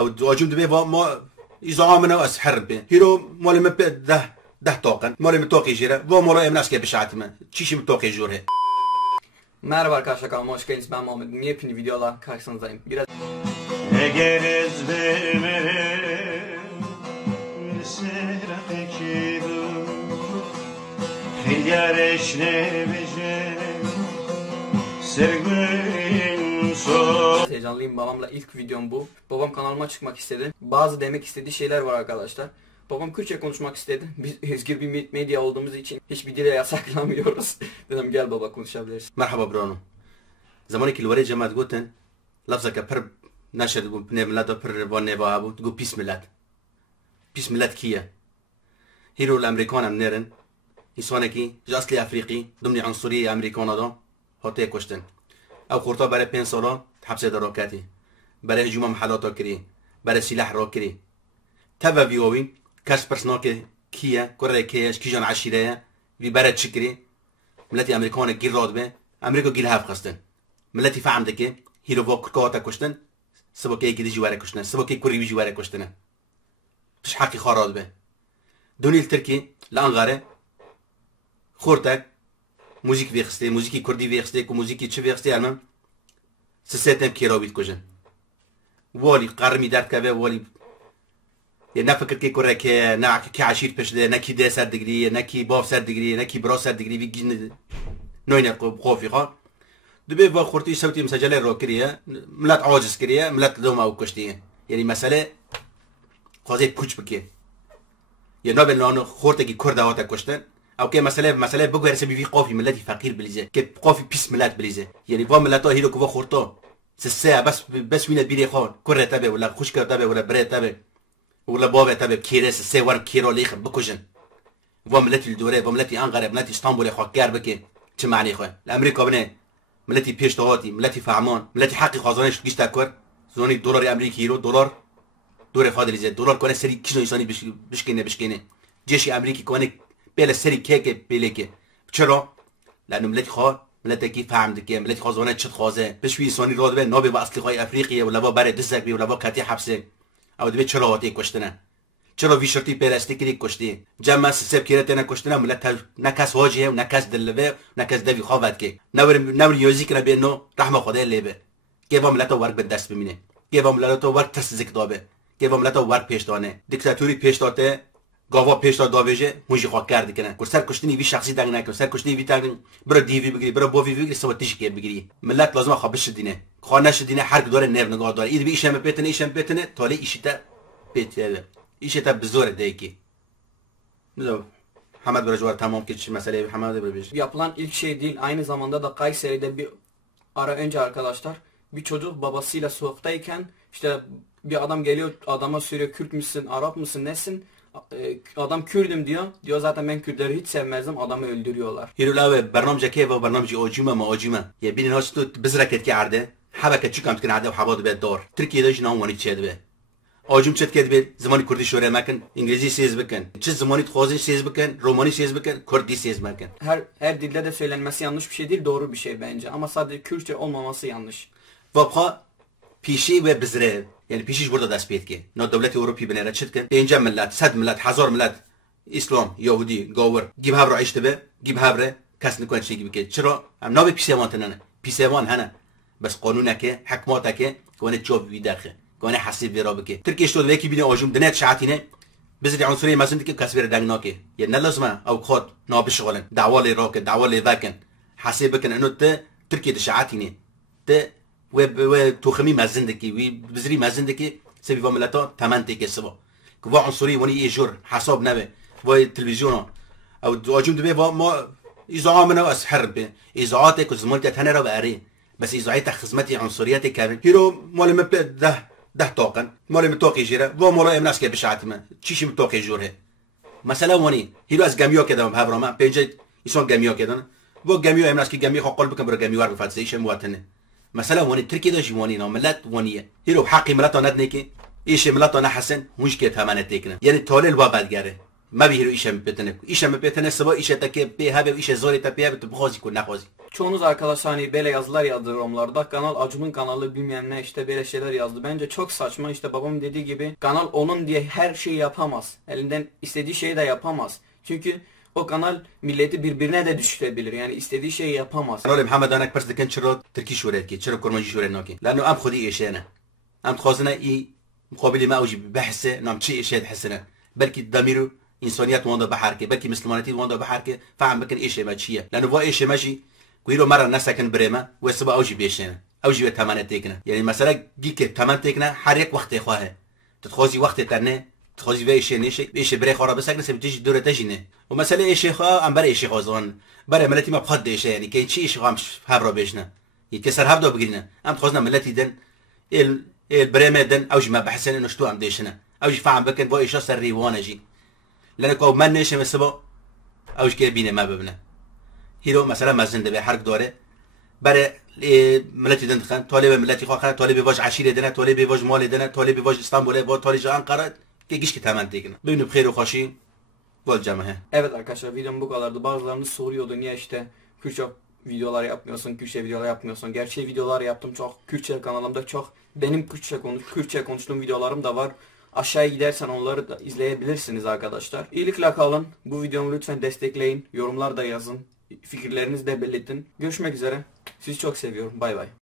او اجم دبي ما يزعمنا واسحر به هيرو مال ما ده طاقن مال متوقي جيره و مال امناس که بشاتمه چیشی متوقي جوره. Merhaba arkadaşlar, kanalıma hoş geldiniz. Ben Muhammed. Yepyeni videolar karşınızdayım. Biraz Eğer ezberim serakidum Hiyar eşnebeceğim Sergün so heyecanlıyım. Babamla ilk videom bu. Babam kanalıma çıkmak istedi. Bazı demek istediği şeyler var arkadaşlar. Babam Kürtçe konuşmak istedi. Biz özgür bir medya olduğumuz için hiçbir dile yasaklamıyoruz. Dedim gel baba konuşabiliriz. مرحبا برانو زمانی که الوری جماعت گوتن لفظا که پر نشد گو پنه ملت و پر وان نبا بود گو پیس ملت کیه هیرو الامریکان هم نرن انسانه کی اصلی افریقی ضمن عنصری امریکان دا هاته کشتن او خورتا برای 5 سالا حبس دراکتی برای هجوم محلات کری برای سلاح را کری تبا ویوین کس پرسنا که کیه کره کیش کی جان عشیره وی برای چکری ملتی امریکان گیر راد به امریکا گیر هف خستن ملتی فهمده که هیرو با کرکاتا کشتن سبا که یکی دیجی واره کشتن سبا که کری بیجی واره کشتن پش حقی خاراد به دونیل ترکی لانغاره خورتک موزیک ویخسته موزیکی کردی ویخسته کو موزیکی چه ویخسته الان سیستم کیراویت کجن والی قرمی درد که والی یه نفکر که کره که نه که عشیر پشده نه کی ده سر دگری نه کی باف سر دگری نه کی برا سر دگری وی گین نوینه خوفی خواه دبی با خورتی صوتی مسجله رو کریه ملت عاجز کریه ملت لوم او کشتیه یعنی مسئله خوازه کوچ بکیه یه نابل نانو خورته کی کرده هاتا کشتن او که مسئله بگو هرسه بیوی قافی ملتی فقیر بلیزه که قافی پیس ملت بلیزه یعنی با ملت ها هیرو که با خورتا سه بس وینت بیری خوان کره تبه ولا خوش تبه ولا بره تبه ولا بابا تبه کیرس سه ور کیرو لیخ بکشن و ملتی الدوره و ملتی انقره ملتی استانبول خاکر بکه چه معنی خواه الامریکا بنه ملتی پیشتهاتی ملتی فهمان ملتی حقی خازانش گیش تکر زونی دلار امریکی رو دور خاد لیزه دلار کنه سری کیلو انسانی بشکنه جیش امریکی کنه بله سری که بله که چرا لانه ملتی خواه ملتی کی فهمده که ملتی خازانه چت خازه بشوی انسانی راد به نابه با اصلی خای افریقیه ولا با بره دزک بی ولا با کتی حبسه او دوی چرا واتی کشتنه چرا ویشرتی پیرستی کلی کشتی جمع سب کیرت نه کشتنه ملت نکس واجه و نکس دلوه نکس دوی خوابت که نور یوزی کنه به نو رحم خدا لیبه که با ملت ورق به دست بمینه که با ملت ورق ترس زکدابه که با ملت ورق پیش دانه دیکتاتوری پیش داته گاوا پیش داد داویجه موجی خاک کرد کنه کور سر کشتنی وی شخصی دنگ نکن سر کشتنی وی تنگ برو دیوی بگیری برو بووی بگیری سواتیش کی بگیری ملت لازم خوابش دینه خانش دینه هر داره نر نگاه داره ایده ایشم بتنه تالی ایشیتا بتیه ایشیتا بزور دیگه نو Hamad Barajvar tamam ki meseleyi Hamad Barajvar. Yapılan ilk şey değil, aynı zamanda da Kayseri'de bir ara önce arkadaşlar bir çocuk babasıyla sokaktayken işte bir adam geliyor adama soruyor Kürt müsün Arap mısın nesin? Adam Kürdüm diyor zaten ben Kürtleri hiç sevmezdim adamı öldürüyorlar. Hirulave برنامج كيف وبرنامج اوجيما ما اوجيما يا بين هاش تو بزركت كي عرده حبكه چكم تكن عرده وحباد به دار تركيا داش نام وني تشد به اوجم چت كد به زماني كردي شوره مكن انجليزي سيز بكن چه زماني خوازي سيز بكن روماني سيز بكن كردي سيز مكن her dilde de söylenmesi yanlış bir şey değil, doğru bir şey bence ama sadece Kürtçe olmaması yanlış. وابخا پیشی و بزره یعنی پیشیش برده دست بید که نه دولت اروپی بنره چت کن اینجا ملت صد ملت هزار ملت اسلام یهودی گاور گیب هبر عیشت به گیب هبر کس نکنه چیگی بکه چرا هم نابه پیسیوان تنانه پیسیوان هنه بس قانونه که حکماته که کنه جواب ویدرخه کنه حسیب ویرا بکه ترکیش تو وکی بینه آجوم دنیت شعاتینه بزری عنصری مزند که کس ویر دنگ ناکه یعنی نلازمه او خود نابه شغلن دعوالی راکن دعوالی وکن حسیب بکن انو ته ترکیه شعاتینه ته و توخمی مزندکی و بزری مزندکی سبی و ملتا تمن تیک سبا که و عنصری ونی ایجور حساب نبه و تلویزیون او آجوم دبی و ما ایزاها منو از حرب ایزاهات که زمانت تنه را باری بس ایزاهات خدمتی عنصریت کردن هیرو مال مپ ده طاقن مال متوقي جيره و مال امناس که بشعتمه چیشی متوقي جوره مثلا ونی هیرو از گمیا کدام هبرام پنج ایسان گمیا کدن و گمیا امناس که گمی خو قلب بکن برو گمی ور بفاتسیش مواتنه مثلا وني تركي داش وني نو ملت ونيه هيرو حقي ملت ندني كي ايش ملت انا حسن مش كي ثمانه تكنا يعني تولل با بدگره ما بهیرو ایشه مپتنه ایشه مپتنه sabah işe taki pe habe işe zor tapiye bit bxozi ku naxozi. Çoğunuz arkadaşlar hani böyle yazılar yazdı yorumlarda. Kanal Acun'un kanalı bilmem ne işte böyle şeyler yazdı. Bence çok saçma. İşte babam dediği gibi kanal onun diye her şeyi yapamaz. Elinden istediği şeyi de yapamaz. Çünkü o kanal milleti birbirine de düşürebilir. Yani istediği şeyi yapamaz. Rol Muhammed anak pers diken çiro Türkiye şuret ki çiro kurmancı şuret noki. Lano am khodi işene. Am khozna i مقابل ما اوجي بحثه نعم شيء اشياء حسنه بلكي ضميره انسانيات وانده بحركه بلكي مسلمانيتي وانده بحركه فعم بكن ايش ماشيه لانه بو ايش ماشي كويرو مره الناس كان بريما وسبا اوجي بيشنا اوجي بتمانه تكنا يعني مثلا جيك تمن تكنا حريك وقت اخوها تتخوزي وقت ترنه تخوزي في شيء نشي ايش بري خرا بس اجنس بتجي دوره تجينه ومثلا ايش اخا ام بري ايش خوزون بري ملتي ما بخد ايش يعني كاين شيء ايش غامش هبره بيشنا يتكسر هبدو بقلنا ام تخوزنا ملتي دن البريمدن اوجي ما بحسن انه شتو عم ديشنا اوجي فعم بكن بو ايش سري وانا جي لانكو ما نيش مسبا اوجي كبينه ما ببنا هيرو مثلا ما زنده به حرق دوره بري ملتي دن خان طالب ملتي خو خان طالب واج عشيره دنا طالب واج مال دنا طالب واج اسطنبول با طالب انقره كيش كي تمن تيكنا بينو بخير وخوشي والجماعه. Evet arkadaşlar videom bu kadardı. Bazılarınız soruyordu niye işte Kürtçe videolar yapmıyorsun, Kürtçe videolar yapmıyorsun. Gerçi videolar yaptım çok. Kürtçe kanalımda çok. Benim Kürtçe konuştuğum videolarım da var. Aşağıya gidersen onları da izleyebilirsiniz arkadaşlar. İyilikle kalın. Bu videomu lütfen destekleyin. Yorumlar da yazın. Fikirlerinizi de belirtin. Görüşmek üzere. Sizi çok seviyorum. Bay bay.